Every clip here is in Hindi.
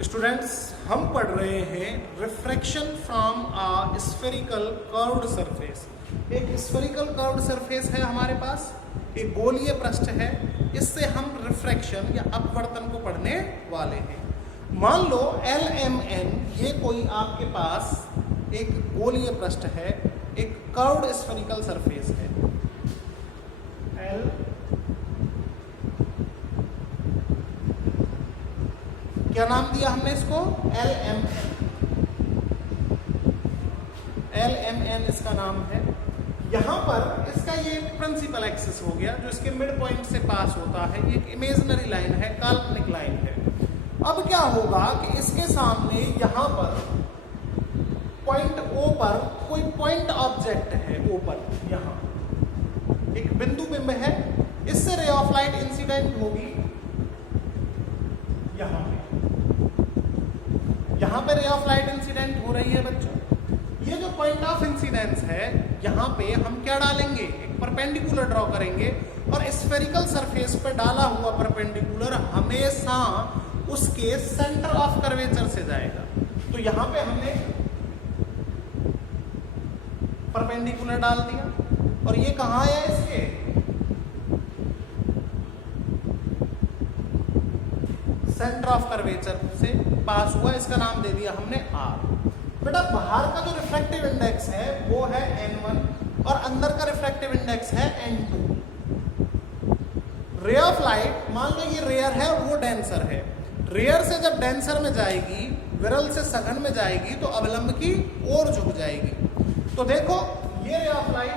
स्टूडेंट्स, हम पढ़ रहे हैं refraction from a spherical curved surface. एक स्फेरिकल कर्व्ड सरफेस है हमारे पास, एक गोलीय पृष्ठ है। इससे हम रिफ्रैक्शन या अपवर्तन को पढ़ने वाले हैं। मान लो LMN ये कोई आपके पास एक गोलीय पृष्ठ है, एक कर्व्ड स्फेरिकल सरफेस है। क्या नाम दिया हमने इसको? LMN इसका नाम है। यहां पर इसका ये प्रिंसिपल एक्सिस हो गया जो इसके मिड पॉइंट से पास होता है। ये एक इमेजिनरी लाइन है, काल्पनिक लाइन है। अब क्या होगा कि इसके सामने यहां पर पॉइंट O पर कोई पॉइंट ऑब्जेक्ट है। O पर यहां एक बिंदु बिंब है, इससे रे ऑफ लाइट इंसिडेंट होगी। यहां पे रे ऑफ लाइट इंसिडेंट हो रही है बच्चों। ये जो पॉइंट ऑफ इंसिडेंस है, यहां पे हम क्या डालेंगे? एक परपेंडिकुलर ड्रॉ करेंगे और स्फेरिकल सरफेस पे डाला हुआ परपेंडिकुलर हमेशा उसके सेंटर ऑफ कर्वेचर से जाएगा। तो यहां पे हमने परपेंडिकुलर डाल दिया और ये कहां है? इसके सेंटर ऑफ कर्वेचर से पास हुआ। इसका नाम दे दिया हमने R। बेटा बाहर का जो रिफ्रैक्टिव इंडेक्स है वो है N1 और अंदर का रिफ्रैक्टिव इंडेक्स है N2। रे ऑफ लाइट मान लो ये रेयर है और वो डेंसर है। रेयर से जब डेंसर में जाएगी, विरल से सघन में जाएगी, तो अवलंब की ओर झुक जाएगी। तो देखो ये रे ऑफ लाइट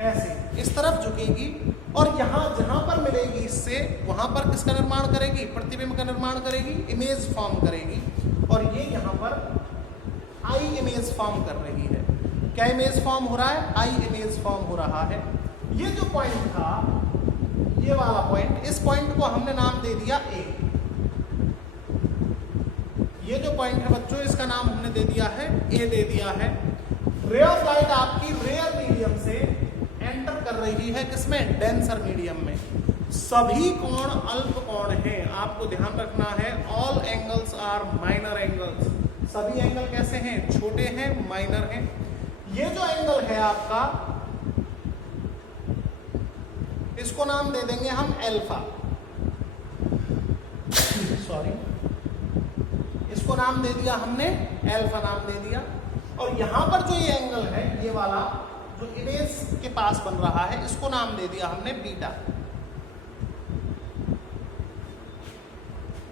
ऐसे इस तरफ झुकेगी और यहां जहां पर मिलेगी इससे वहां पर किसका निर्माण करेगी? प्रतिबिंब का निर्माण करेगी, इमेज फॉर्म करेगी। और ये यहां पर आई इमेज फॉर्म कर रही है। क्या इमेज फॉर्म हो रहा है? आई इमेज फॉर्म हो रहा है। ये जो पॉइंट था, ये वाला पॉइंट, इस पॉइंट को हमने नाम दे दिया A। ये जो पॉइंट है बच्चों, इसका नाम हमने दे दिया है A, दे दिया है। रे ऑफ लाइट आपकी रेयर मीडियम से एंटर कर रही है किसमें? डेंसर मीडियम में। सभी कोण अल्प कोण हैं, आपको ध्यान रखना है। All angles are minor angles. सभी एंगल कैसे हैं? छोटे हैं, माइनर हैं। ये जो एंगल है आपका, इसको नाम दे देंगे हम अल्फा। सॉरी, इसको नाम दे दिया हमने अल्फा, नाम दे दिया। और यहां पर जो ये एंगल है, ये वाला जो इमेज के पास बन रहा है, इसको नाम दे दिया हमने बीटा।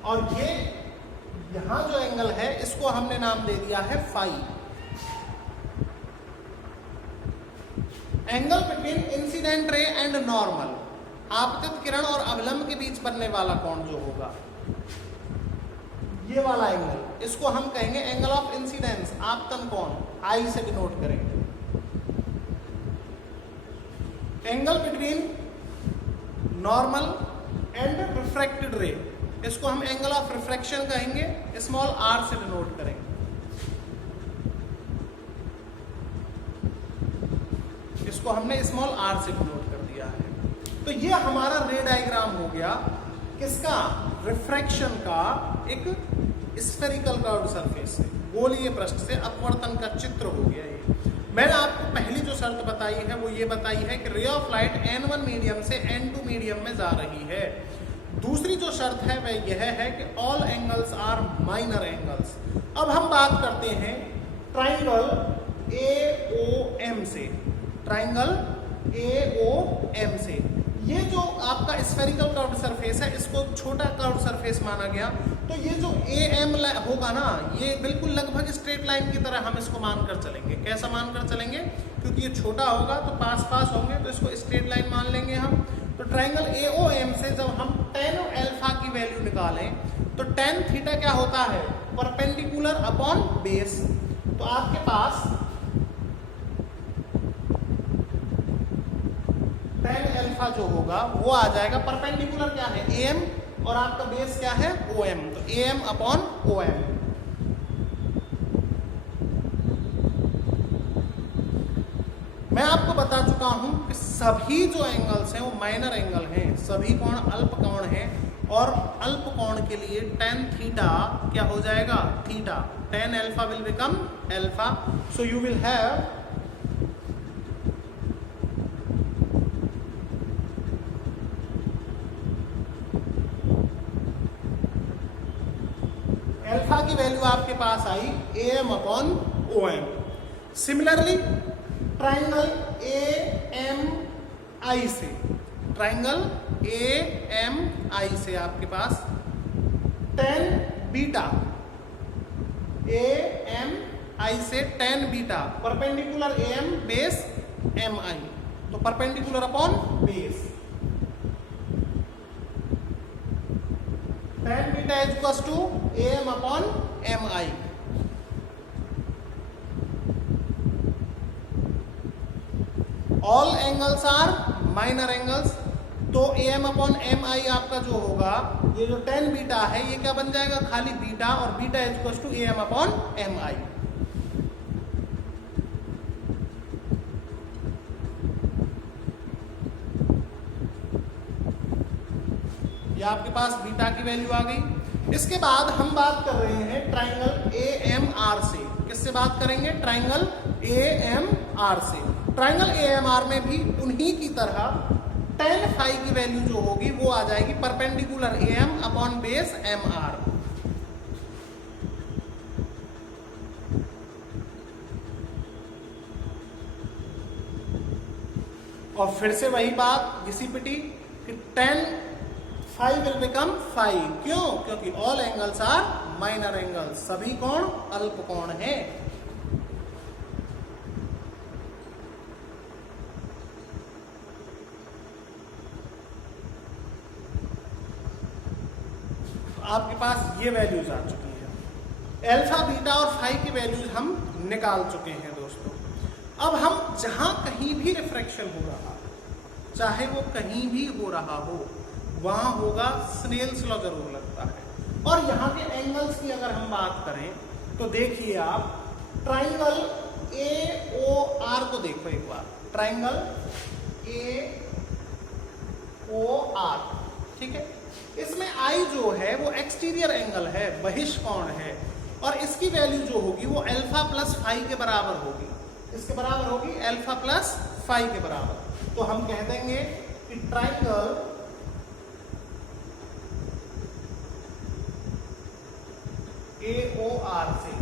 और ये यहां जो एंगल है, इसको हमने नाम दे दिया है phi. Angle between incident ray and normal, आपतित किरण और अवलंब के बीच बनने वाला कोण जो होगा, ये वाला एंगल, इसको हम कहेंगे एंगल ऑफ इंसिडेंस, आपतन कोण, आई से डिनोट करेंगे। Angle between normal and refracted रे, इसको हम एंगल ऑफ रिफ्रैक्शन कहेंगे, स्मॉल r से डिनोट करेंगे। इसको हमने स्मॉल r से डिनोट कर दिया है। तो ये हमारा रे डायग्राम हो गया किसका? रिफ्रैक्शन का एक स्फेरिकल कर्व्ड सरफेस से, गोलीय पृष्ठ से अपवर्तन का चित्र हो गया ये। मैंने आपको पहली जो शर्त बताई है वो ये बताई है कि ray of light N1 medium से N2 मीडियम में जा रही है। दूसरी जो शर्त है वह यह है कि all angles are minor angles. अब हम बात करते हैं ट्राइंगल AOM से। ट्राइंगल AOM से, ये जो आपका स्फेरिकल कर्व्ड सरफेस है, इसको छोटा कर्व्ड सरफेस माना गया। तो ये जो AM होगा ना, ये बिल्कुल लगभग स्ट्रेट लाइन की तरह हम इसको मानकर चलेंगे। कैसा मानकर चलेंगे? क्योंकि ये छोटा होगा तो पास पास होंगे, तो इसको स्ट्रेट लाइन मान लेंगे हम। तो ट्राइंगल AOM से जब हम tan अल्फा की वैल्यू निकालें तो tan थीटा क्या होता है? Perpendicular upon base. तो आपके पास tan अल्फा जो होगा वो आ जाएगा, परपेंडिकुलर क्या है? AM और आपका बेस क्या है? OM। तो AM अपॉन OM। मैं आपको बता चुका हूं कि सभी जो एंगल्स हैं वो माइनर एंगल हैं, सभी कोण अल्प कोण हैं और अल्प कोण के लिए tan थीटा क्या हो जाएगा, theta, tan alpha will become alpha, so you will have alpha की वैल्यू आपके पास I AM upon OM। Similarly triangle AMI से, ट्राइंगल AMI से आपके पास tan बीटा, AMI से tan beta perpendicular AM base MI, तो perpendicular upon base, tan beta is equal to AM upon MI। All angles are minor angles, तो AM अपॉन MI आपका जो होगा, ये जो tan बीटा है ये क्या बन जाएगा, खाली बीटा, और beta is equal to AM upon MI। ये आपके पास बीटा की वैल्यू आ गई। इसके बाद हम बात कर रहे हैं ट्राइंगल AMR से। किससे बात करेंगे, ट्राइंगल AMR से। ट्राइंगल AMR में भी उन्हीं की तरह tan फाई की वैल्यू जो होगी वो आ जाएगी perpendicular AM upon base MR। और फिर से वही बात घिसी-पिटी कि tan phi will become phi, क्यों, क्योंकि all angles are minor angles, सभी कोण अल्प कोण है। आपके पास ये वैल्यूज आ चुकी है, अल्फा बीटा और फाई की वैल्यूज हम निकाल चुके हैं दोस्तों। अब हम जहां कहीं भी रिफ्रैक्शन हो रहा, चाहे वो कहीं भी हो रहा हो, वहां होगा स्नेल्स लॉ जरूर लगता है। और यहाँ के एंगल्स की अगर हम बात करें तो देखिए आप ट्राइंगल AOR को देखो एक बार, ट्राइंगल AOR, ठीक है, इसमें I जो है वो एक्सटीरियर एंगल है, बहिष्कोण है, और इसकी वैल्यू जो होगी वो अल्फा प्लस फाई के बराबर होगी। इसके बराबर होगी अल्फा प्लस फाई के बराबर। तो हम कह देंगे कि ट्राइंगल AOR से,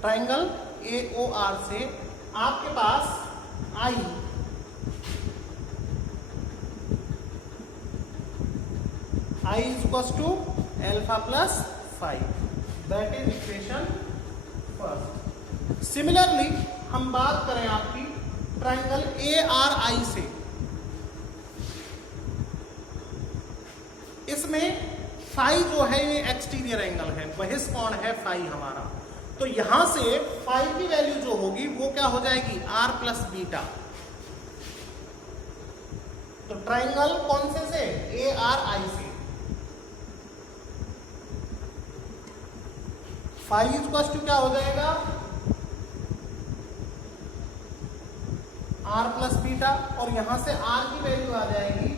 ट्राइंगल AOR से आपके पास I is equal to alpha plus phi, that is equation first. सिमिलरली हम बात करें आपकी ट्राइंगल ARI से, इसमें फाई जो है ये एक्सटीरियर एंगल है, बहिष्कोण है फाई हमारा, तो यहां से फाई की वैल्यू जो होगी वो क्या हो जाएगी, R प्लस बीटा। तो ट्राइंगल कौन से ARI से फाई इज इक्वल टू क्या हो जाएगा, R प्लस बीटा, और यहां से R की वैल्यू आ जाएगी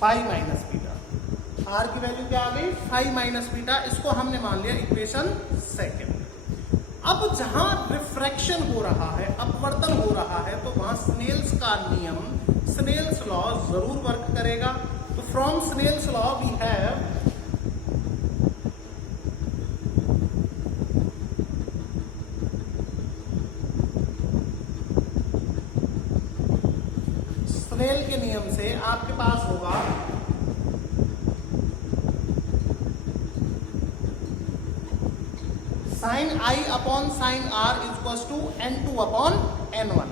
फाई माइनस बीटा। R की वैल्यू क्या आ गई, फाई माइनस बीटा, इसको हमने मान लिया इक्वेशन सेकेंड। अब जहां रिफ्रैक्शन हो रहा है, अपवर्तन हो रहा है, तो वहां स्नेल्स का नियम, स्नेल्स लॉ जरूर वर्क करेगा। तो from Snell's law we have Snell के नियम से आपके पास होगा sine I upon sine R is equal to N2 upon N1।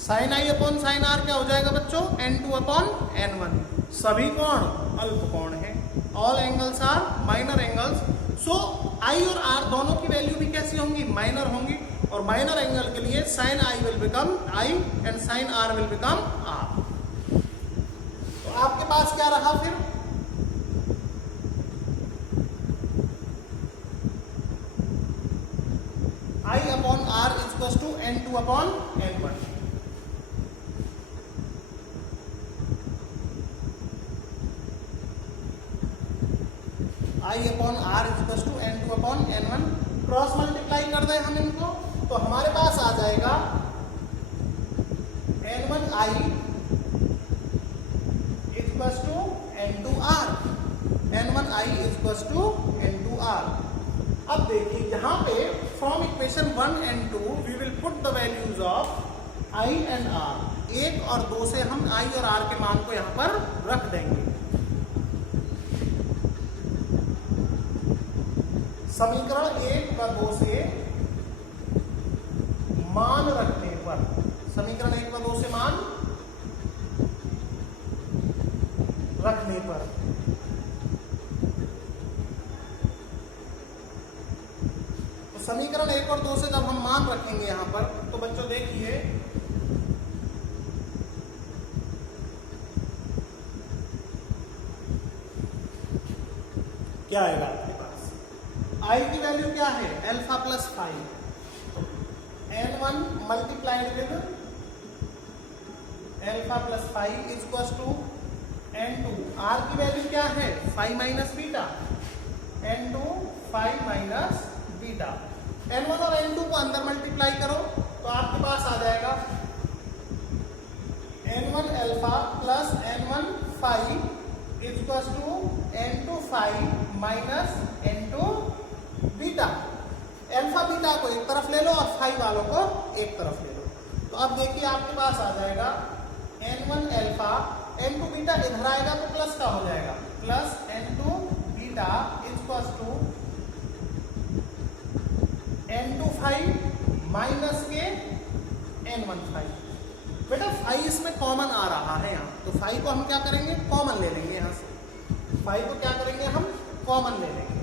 Sine I upon sine R क्या हो जाएगा बच्चों, N2 अपॉन N1। सभी कोण अल्प कोण है, all angles are minor angles, so I और R दोनों की वैल्यू भी कैसी होंगी, माइनर होंगी, और माइनर एंगल के लिए sine I will become I and sine R will become R। तो आपके पास क्या रहा फिर, I N2 upon N1। I upon R equal to N2 upon N1। Cross multiply कर दें हम इनको तो हमारे पास आ जाएगा N1I equal to N2R। N1I equal to N2R। अब देखिए यहां पे from equation 1 and 2 we will put the values of I and R। 1 और 2 से हम I और R के मान को यहां पर रख देंगे। समीकरण 1 व 2 से मान रखने पर, समीकरण 1 व 2 से मान रखने पर तो समीकरण 1 और 2 से जब हम मान रखेंगे यहां पर तो बच्चों देखिए क्या आएगा आपके पास। I की वैल्यू क्या है alpha plus 5, N1 multiplied with alpha plus 5 equal to N2। R की वैल्यू क्या है 5 minus beta, N2 5 minus beta. N1 और N2 को अंदर मल्टीप्लाई करो तो आपके पास आ जाएगा N1 alpha plus N1 5 equal to N2 5 minus N2 beta. Alpha beta को एक तरफ ले लो और 5 वालों को एक तरफ ले लो तो अब देखिए आपके पास आ जाएगा N1 अल्फा, N2 बीटा इधर आएगा तो प्लस का हो जाएगा, plus N2 beta equal to N2 5 minus के N1 5। बेटा 5 इसमें कॉमन आ रहा है यहाँ तो 5 को हम क्या करेंगे कॉमन ले लेंगे, यहाँ से 5 को क्या करेंगे हम कॉमन ले लेंगे।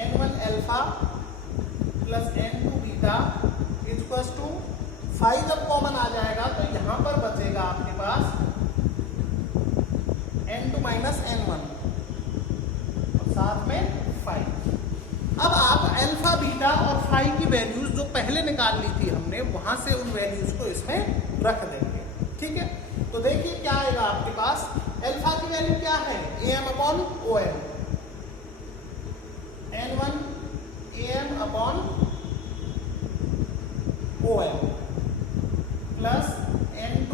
N1 alpha plus N2 beta equal to 5 जब कॉमन आ जाएगा तो यहां पर बचेगा आपके पास N2 माइनस N1 और साथ में 5। अब आप अल्फा बीटा और 5 की वैल्यूज जो पहले निकाल ली थी हमने वहां से उन वैल्यूज को इसमें रख देंगे। ठीक है तो देखिए क्या आएगा आपके पास। अल्फा की वैल्यू क्या है AM upon OM, N1 AM upon OM plus N2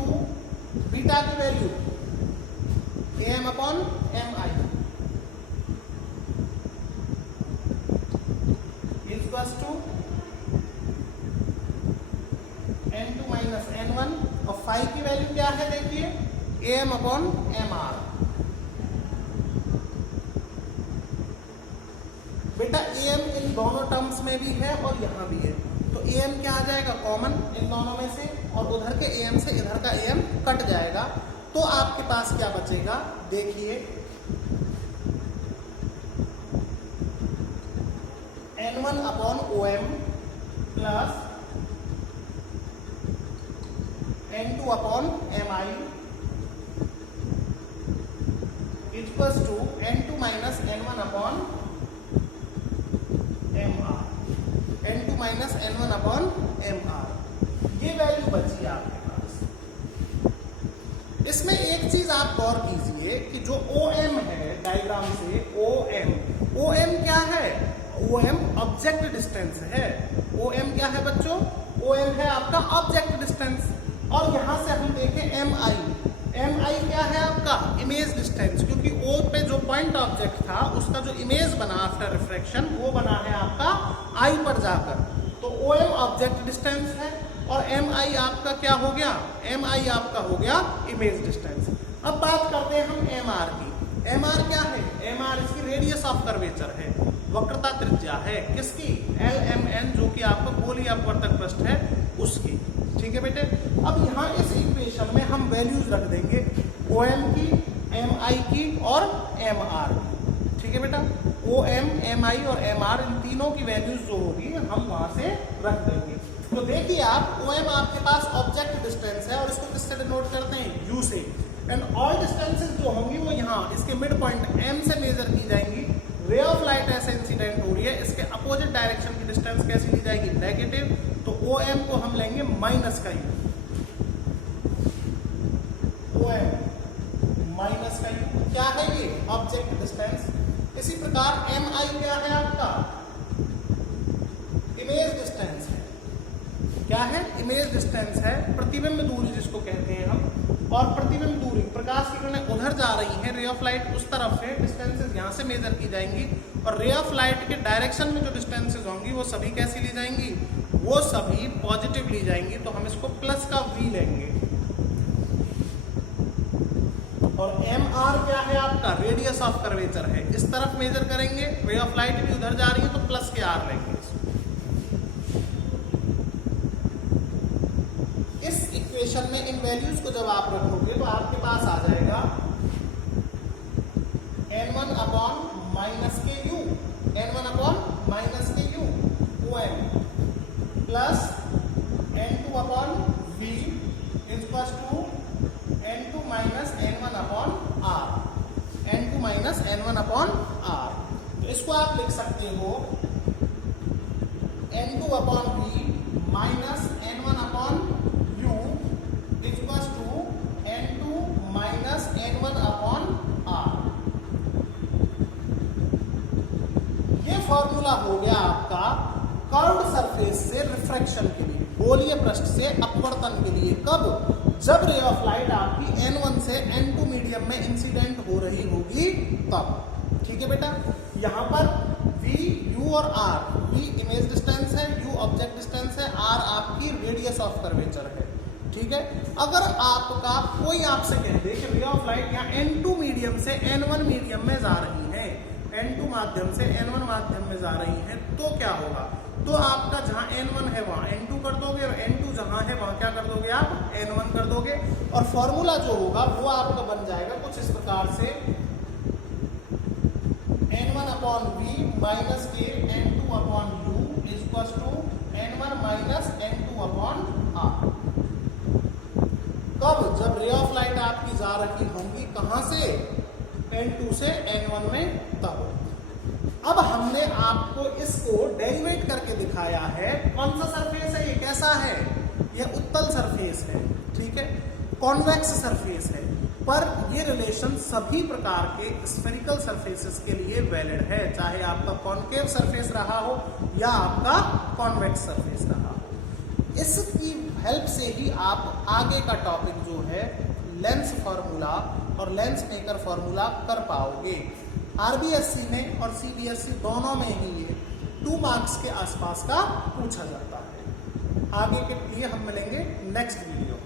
beta की value AM upon MI equals to N2 minus N1 और 5 की वैल्यू क्या है देखिए AM अपॉन MR। बेटा AM इन दोनों टर्म्स में भी है और यहाँ भी है तो AM क्या आ जाएगा कॉमन इन दोनों में से और उधर के AM से इधर का AM कट जाएगा तो आपके पास क्या बचेगा देखिए N1 upon OM plus N2 upon MI equals to N2 minus N1 upon MR, N2 minus N1 upon MR। ये वैल्यू बची आपके पास। इसमें एक चीज आप गौर कीजिए कि जो OM है डायग्राम से OM क्या है OM ऑब्जेक्ट डिस्टेंस है। OM क्या है बच्चों OM है आपका ऑब्जेक्ट डिस्टेंस और यहां से हम देखें MI क्या है आपका इमेज डिस्टेंस क्योंकि O पे जो पॉइंट ऑब्जेक्ट था उसका जो इमेज बना आफ्टर रिफ्रैक्शन वो बना है आपका I पर जाकर तो OM ऑब्जेक्ट डिस्टेंस है और MI आपका क्या हो गया MI आपका हो गया इमेज डिस्टेंस। अब बात करते हैं हम MR की। MR क्या है MR इसकी रेडियस ऑफ कर्वेचर है, वक्रता त्रिज्या है किसकी LMN जो कि आपका गोलीय अपवर्तक पृष्ठ है उसकी। ठीक है बेटे अब यहाँ इस इक्वेशन में हम वैल्यूज रख देंगे OM की MI की और MR की। ठीक है बेटा OM MI और MR इन तीनों की वैल्यूज जो होगी हम वहां से रख देंगे। तो देखिए आप OM आपके पास ऑब्जेक्ट डिस्टेंस है और इसको किससे डिनोट करते हैं U से एंड ऑल डिस्टेंसेस जो होंगी वो यहाँ इसके मिड पॉइंट M से मेजर की जाएंगी। रे ऑफ लाइट ऐसे इंसिडेंट हो रही है इसके अपोजिट डायरेक्शन की डिस्टेंस कैसी ली जाएगी नेगेटिव तो OM को हम लेंगे माइनस का U, OM माइनस का U क्या है ये ऑब्जेक्ट डिस्टेंस। इसी प्रकार MI क्या है आपका इमेज डिस्टेंस है, क्या है इमेज डिस्टेंस है, प्रतिबिंब दूरी जिसको कहते हैं हम। और प्रतिबिंब दूरी प्रकाश की किरणें उधर जा रही हैं, रे ऑफ लाइट उस तरफ है, डिस्टेंसेस यहाँ से मेजर की जाएंगी और रे ऑफ लाइट के डायरेक्शन में जो डिस्टेंसेस होंगी वो सभी कैसी ली जाएंगी, वो सभी पॉजिटिव ली जाएंगी। तो हम इसको प्लस का V लेंगे। और MR क्या है आपका रेडियस ऑफ कर्वेचर है, इस तरफ मेजर करेंगे, रे ऑफ लाइट भी उधर जा रही है तो प्लस के R लेंगे। इस इक्वेशन में इन वैल्यूज को जब आप रखोगे तो आपके पास आ जाएगा N1 अपॉन माइनस के U, N1 अपॉन माइनस के U OM plus N2 upon V equals to N2 minus N1 upon R, N2 minus N1 upon R। तो इसको आप लिख सकते हो N2 upon V minus N1 upon U equals to N2 minus N1 upon R। ये फॉर्मूला हो गया आपका कर्व्ड सरफेस से रिफ्रैक्शन के लिए, गोलीय पृष्ठ से अपवर्तन के लिए। कब? जब रे ऑफ लाइट आपकी N1 से N2 मीडियम में इंसिडेंट हो रही होगी तब। ठीक है बेटा, यहाँ पर V, U और R, V इमेज डिस्टेंस है, U ऑब्जेक्ट डिस्टेंस है, R आपकी रेडियस ऑफ कर्वेचर है। ठीक है, अगर आपका कोई आपसे कह दे कि रे ऑफ लाइट यहाँ N2 मीडियम से N1 मीडियम में जा रही है, N2 माध्यम से N1 माध्यम में जा रही है, तो क्या होगा? तो आपका जहां N1 है वहां N2 कर दोगे और N2 जहां है वहां क्या कर दोगे आप N1 कर दोगे। और फॉर्मूला जो होगा वो आपका बन जाएगा कुछ इस प्रकार से N1 अपॉन V माइनस के N2 upon U equals to N1 minus N2 upon R। कब? जब रे ऑफ लाइट आपकी जा रही होंगी कहां से N2 से N1 में, तब। अब हमने आपको इसको डेरिवेट करके दिखाया है। कौन सा सरफेस है ये, कैसा है ये? उत्तल सरफेस है, ठीक है, कॉन्वेक्स सरफेस है। पर ये रिलेशन सभी प्रकार के स्फेरिकल सरफेसेस के लिए वैलिड है, चाहे आपका कॉन्केव सरफेस रहा हो या आपका कॉन्वेक्स सरफेस रहा हो। इसकी हेल्प से ही आप आगे का टॉपिक जो है लेंस फॉर्मूला और लेंस मेकर फॉर्मूला कर पाओगे। RBSC में और CBSE दोनों में ही ये 2 मार्क्स के आसपास का पूछा जाता है। आगे के लिए हम मिलेंगे नेक्स्ट वीडियो।